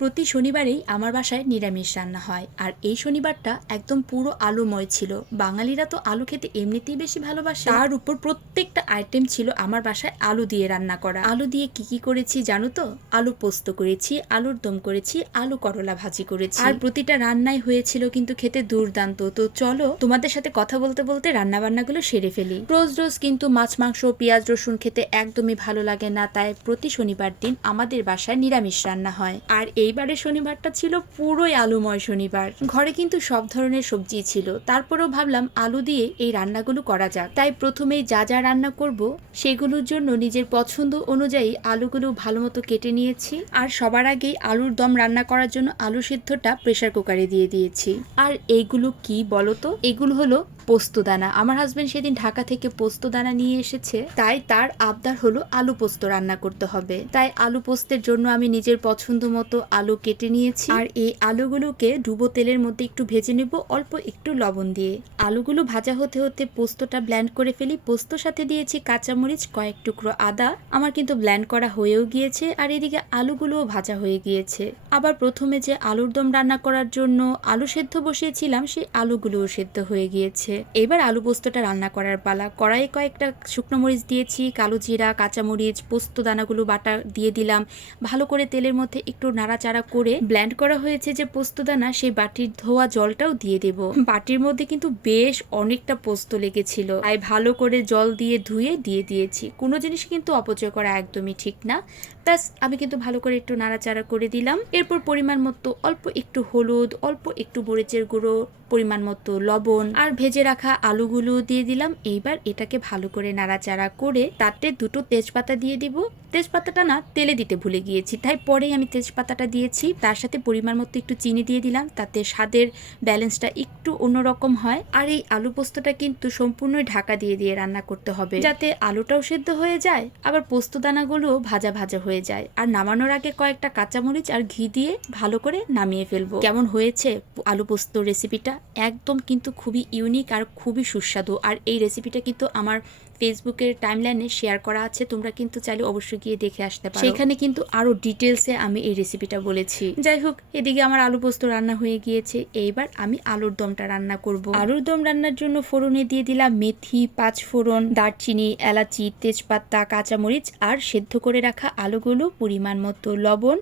প্রতি শনিবারেই আমার বাসায় নিরামিষ রান্না হয়। আর এই শনিবারটা একদম পুরো আলুময় ছিল। বাঙালিরা তো আলু খেতে এমনিতেই বেশি ভালোবাসে। তার উপর প্রত্যেকটা আইটেম ছিল আমার বাসায় আলু দিয়ে রান্না করা। আলু দিয়ে কি কি করেছি জানো তো? আলু পোস্ত করেছি, আলুর দম করেছি, আলু করলা ভাজি করেছি। আর প্রতিটা রান্নাই হয়েছিল কিন্তু খেতে দুর্দান্ত। তো চলো তোমাদের সাথে কথা বলতে বলতে রান্না বান্নাগুলো সেরে ফেলি। রোজ রোজ কিন্তু মাছ, মাংস, পেঁয়াজ, রসুন খেতে একদমই ভালো লাগে না। তাই প্রতি শনিবার দিন আমাদের বাসায় নিরামিষ রান্না হয়। আর এইবারের শনিবারটা ছিল পুরোই আলুময় শনিবার। ঘরে কিন্তু সব ধরনের সবজি ছিল। তারপরেও ভাবলাম আলু দিয়ে এই রান্নাগুলো করা যাক। তাই প্রথমেই যা যা রান্না করব, সেগুলোর জন্য নিজের পছন্দ অনুযায়ী আলুগুলো ভালো মতো কেটে নিয়েছি আর সবার আগেই আলুর দম রান্না করার জন্য আলু সিদ্ধটা প্রেসার কুকারে দিয়ে দিয়েছি। আর এইগুলো কি বলতো? এগুলো হলো পোস্তদানা। আমার হাজবেন্ড সেদিন ঢাকা থেকে পোস্তদানা নিয়ে এসেছে। তাই তার আবদার হলো আলু পোস্ত রান্না করতে হবে। তাই আলু পোস্তের জন্য আমি নিজের পছন্দ মতো আলু কেটে নিয়েছি। আর এই আলুগুলোকে ডুবো তেলের মধ্যে একটু ভেজে নেব, অল্প একটু লবণ দিয়ে। আলুগুলো ভাজা হতে হতে পোস্তটা ব্ল্যান্ড করে ফেলি। পোস্তর সাথে দিয়েছি কাঁচামরিচ, কয়েক টুকরো আদা। আমার কিন্তু ব্ল্যান্ড করা হয়েও গিয়েছে আর এদিকে আলুগুলোও ভাজা হয়ে গিয়েছে। আবার প্রথমে যে আলুর দম রান্না করার জন্য আলু সেদ্ধ বসিয়েছিলাম, সেই আলুগুলোও সেদ্ধ হয়ে গিয়েছে। এবার আলু পোস্তটা রান্না করার পালা। কড়াইয়ে কয়েকটা শুকনো মরিচ দিয়েছি, কালো জিরা, কাঁচামরিচ, পোস্ত দানাগুলো বাটা দিয়ে দিলাম। ভালো করে তেলের মধ্যে একটু নাড়াচাড়া করে ব্ল্যান্ড করা হয়েছে যে পোস্ত দানা, সেই বাটির ধোয়া জলটাও দিয়ে দেব। বাটির মধ্যে কিন্তু বেশ অনেকটা পোস্ত লেগেছিল। তাই ভালো করে জল দিয়ে ধুয়ে দিয়ে দিয়েছি। কোনো জিনিস কিন্তু অপচয় করা একদমই ঠিক না। ব্যাস, আমি কিন্তু ভালো করে একটু নাড়াচাড়া করে দিলাম। এরপর পরিমাণ মতো অল্প একটু হলুদ, অল্প একটু মরিচের গুঁড়ো, পরিমাণ মতো লবণ আর ভেজে রাখা আলুগুলো দিয়ে দিলাম। এইবার এটাকে ভালো করে নাড়াচাড়া করে তাতে দুটো তেজপাতা দিয়ে দিব। তেজপাতাটা না তেলে দিতে ভুলে গিয়েছি, তাই পরেই আমি তেজপাতাটা দিয়েছি। তার সাথে পরিমাণ মতো একটু চিনি দিয়ে দিলাম, তাতে স্বাদের ব্যালেন্সটা একটু অন্যরকম হয়। আর এই আলু পোস্তটা কিন্তু সম্পূর্ণই ঢাকা দিয়ে দিয়ে রান্না করতে হবে, যাতে আলুটাও সেদ্ধ হয়ে যায়, আবার পোস্ত দানাগুলো ভাজা ভাজা হয়ে যায়। আর নামানোর আগে কয়েকটা কাঁচামরিচ আর ঘি দিয়ে ভালো করে নামিয়ে ফেলব। কেমন হয়েছে আলু পোস্ত রেসিপিটা একদম কিন্তু খুবই ইউনিক আর খুবই সুস্বাদু। আর এই রেসিপিটা কিন্তু আমার ফেসবুকের টাইমলাইনে শেয়ার করা আছে তোমরা কিন্তু চাইলে অবশ্যই গিয়ে দেখে আসতে পারো। সেখানে কিন্তু আরও ডিটেলসে আমি এই রেসিপিটা বলেছি। যাই হোক এদিকে আমার আলু পোস্ত রান্না হয়ে গিয়েছে এইবার আমি আলুর দমটা রান্না করব। আলুর দম রান্নার জন্য ফোড়নে দিয়ে দিলাম মেথি পাঁচ ফোড়ন দারচিনি এলাচি তেজপাতা কাঁচামরিচ আর সেদ্ধ করে রাখা আলুগুলো পরিমাণ মতো লবণ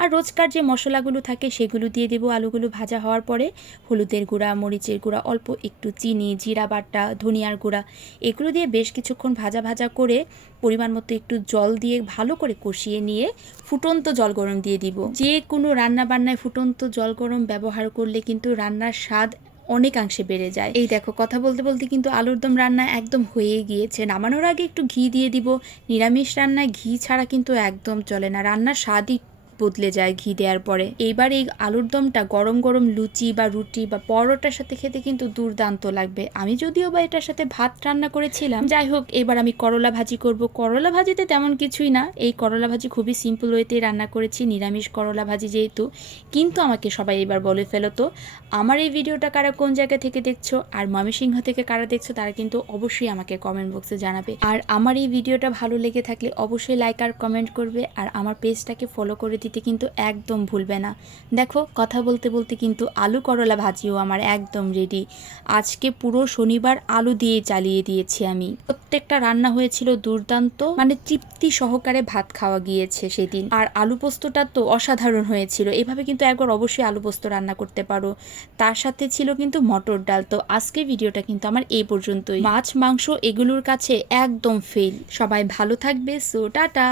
আর রোজকার যে মশলাগুলো থাকে সেগুলো দিয়ে দেবো। আলুগুলো ভাজা হওয়ার পরে হলুদের গুঁড়া মরিচের গুঁড়া অল্প একটু চিনি জিরা বাটা ধনিয়ার গুঁড়া এগুলো দিয়ে বেশ কিছুক্ষণ ভাজা ভাজা করে পরিমাণ মতো একটু জল দিয়ে ভালো করে কষিয়ে নিয়ে ফুটন্ত জল গরম দিয়ে দিব। যে কোনো রান্না বান্নায় ফুটন্ত জল গরম ব্যবহার করলে কিন্তু রান্নার স্বাদ অনেকাংশে বেড়ে যায়। এই দেখো, কথা বলতে বলতে কিন্তু আলুর দম রান্না একদম হয়ে গিয়েছে। নামানোর আগে একটু ঘি দিয়ে দিব। নিরামিষ রান্নায় ঘি ছাড়া কিন্তু একদম চলে না। রান্নার স্বাদই বদলে যায় ঘি দেওয়ার পরে। এইবার এই আলুর দমটা গরম গরম লুচি বা রুটি বা পরোটার সাথে খেতে কিন্তু দুর্দান্ত লাগবে। আমি যদিও বা এটার সাথে ভাত রান্না করেছিলাম, যাই হোক, এবার আমি করলা ভাজি করব। করলা ভাজিতে তেমন কিছুই না, এই করলা ভাজি খুবই সিম্পল ওয়েতেই রান্না করেছি, নিরামিষ করলা ভাজি যেহেতু। কিন্তু আমাকে সবাই এবার বলে ফেলো তো, আমার এই ভিডিওটা কারা কোন জায়গা থেকে দেখছ আর ময়মনসিংহ থেকে কারা দেখছ তারা কিন্তু অবশ্যই আমাকে কমেন্ট বক্সে জানাবে। আর আমার এই ভিডিওটা ভালো লেগে থাকলে অবশ্যই লাইক আর কমেন্ট করবে, আর আমার পেজটাকে ফলো করে দিতে কিন্তু একদম ভুলবে না। দেখো, কথা বলতে বলতে কিন্তু আলু করলা ভাজিও আমার একদম রেডি আজকে পুরো শনিবার আলু দিয়ে চালিয়ে দিয়েছি আমি। প্রত্যেকটা রান্না হয়েছিল দুর্দান্ত মানে তৃপ্তি সহকারে ভাত খাওয়া গিয়েছে সেদিন। আর আলু পোস্তটা তো অসাধারণ হয়েছিল। এভাবে কিন্তু একবার অবশ্যই আলু পোস্ত রান্না করতে পারো। তার সাথে ছিল কিন্তু মটর ডাল। তো আজকের ভিডিওটা কিন্তু আমার এই পর্যন্তই। মাছ, মাংস এগুলোর কাছে একদম ফেল সবাই ভালো থাকবে। So tata!